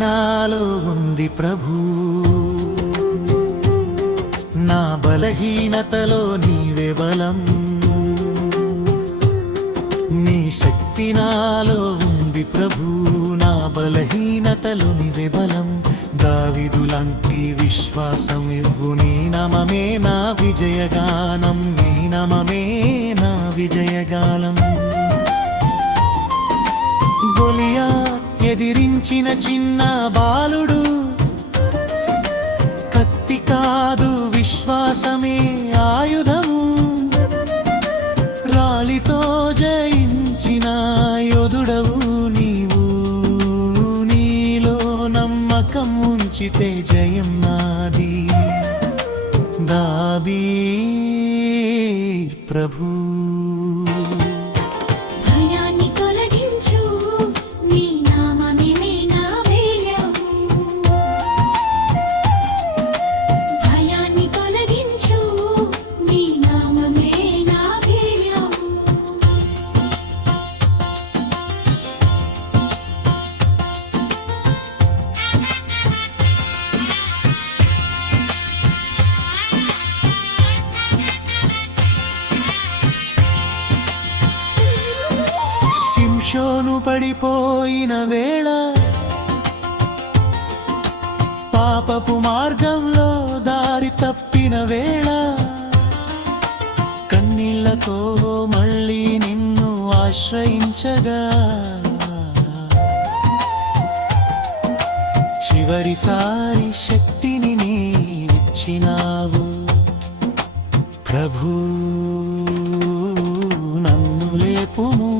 నాలో ఉంది ప్రభూ, నా బలహీనతలో నీవే బలం. నీ శక్తి నాలో ఉంది ప్రభూ, నా బలహీనతలో నీవే బలం. దావీదులాంటి విశ్వాసం ఇవ్వు, నీ నామమే నా విజయగానం, నీ నామమే నా విజయగానం. గొలియాతు ఎదిరించిన చిన్న బాలుడు, కత్తి కాదు విశ్వాసమే ఆయుధము. రాలితో జయించిన యోధుడవు నీవు, నీలో నమ్మకం ఉంచితే జయం నాది. దావీదు ప్రభూ, శింషోను పడిపోయిన వేళ, పాపపు మార్గంలో దారి తప్పిన వేళ, కన్నీళ్లతో మళ్ళీ నిన్ను ఆశ్రయించగా, చివరిసారి శక్తిని నీవిచ్చినావు ప్రభూ. నన్ను లేపుము,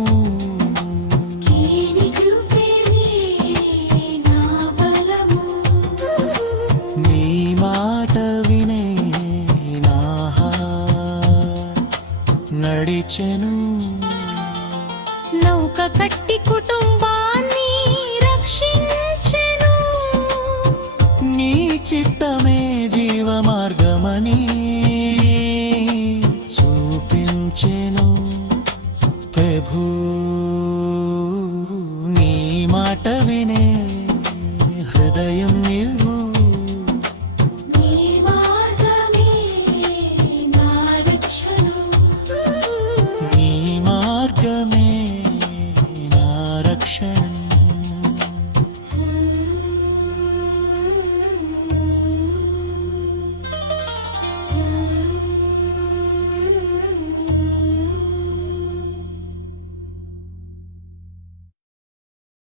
నడిచెను నౌక కట్టి